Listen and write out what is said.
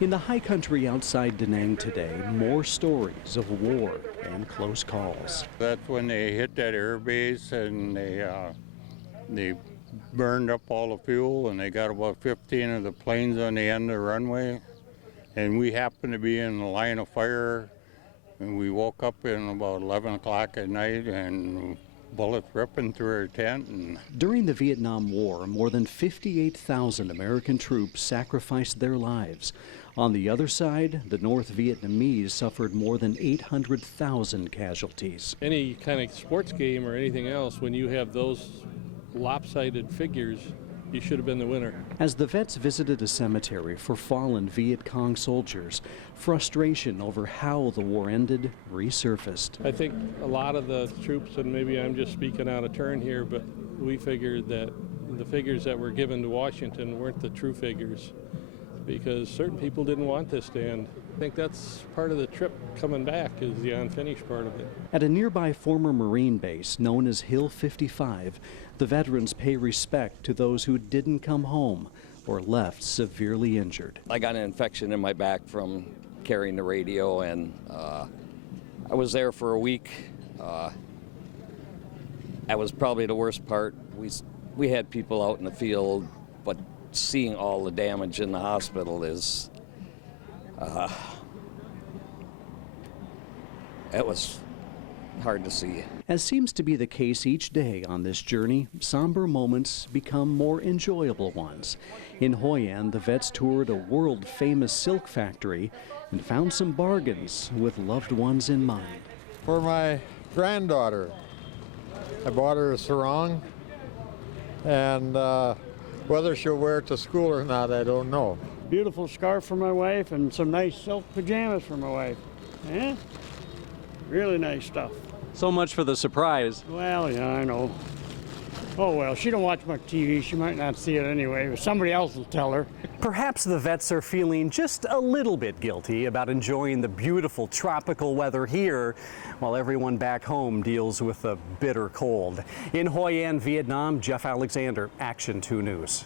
In the high country outside Da Nang today, more stories of war and close calls. That's when they hit that air base and they burned up all the fuel, and they got about 15 of the planes on the end of the runway. And we happened to be in the line of fire, and we woke up in about 11 o'clock at night and bullets ripping through our tent. During the Vietnam War, more than 58,000 American troops sacrificed their lives. On the other side, the North Vietnamese suffered more than 800,000 casualties. Any kind of sports game or anything else, when you have those lopsided figures, you should have been the winner. As the vets visited a cemetery for fallen Viet Cong soldiers, frustration over how the war ended resurfaced. I think a lot of the troops, and maybe I'm just speaking out of turn here, but we figured that the figures that were given to Washington weren't the true figures, because certain people didn't want this to end. I think that's part of the trip coming back, is the unfinished part of it. At a nearby former Marine base known as Hill 55, the veterans pay respect to those who didn't come home or left severely injured. I got an infection in my back from carrying the radio, and I was there for a week. That was probably the worst part. We had people out in the field, but seeing all the damage in the hospital is, it was hard to see. As seems to be the case each day on this journey, somber moments become more enjoyable ones. In Hoi An, the vets toured a world-famous silk factory and found some bargains with loved ones in mind. For my granddaughter, I bought her a sarong, and whether she'll wear it to school or not, I don't know. Beautiful scarf for my wife and some nice silk pajamas for my wife. Yeah, really nice stuff. So much for the surprise. Well, yeah, I know. Oh, well, she don't watch much TV. She might not see it anyway, but somebody else will tell her. Perhaps the vets are feeling just a little bit guilty about enjoying the beautiful tropical weather here while everyone back home deals with the bitter cold. In Hoi An, Vietnam, Jeff Alexander, Action 2 News.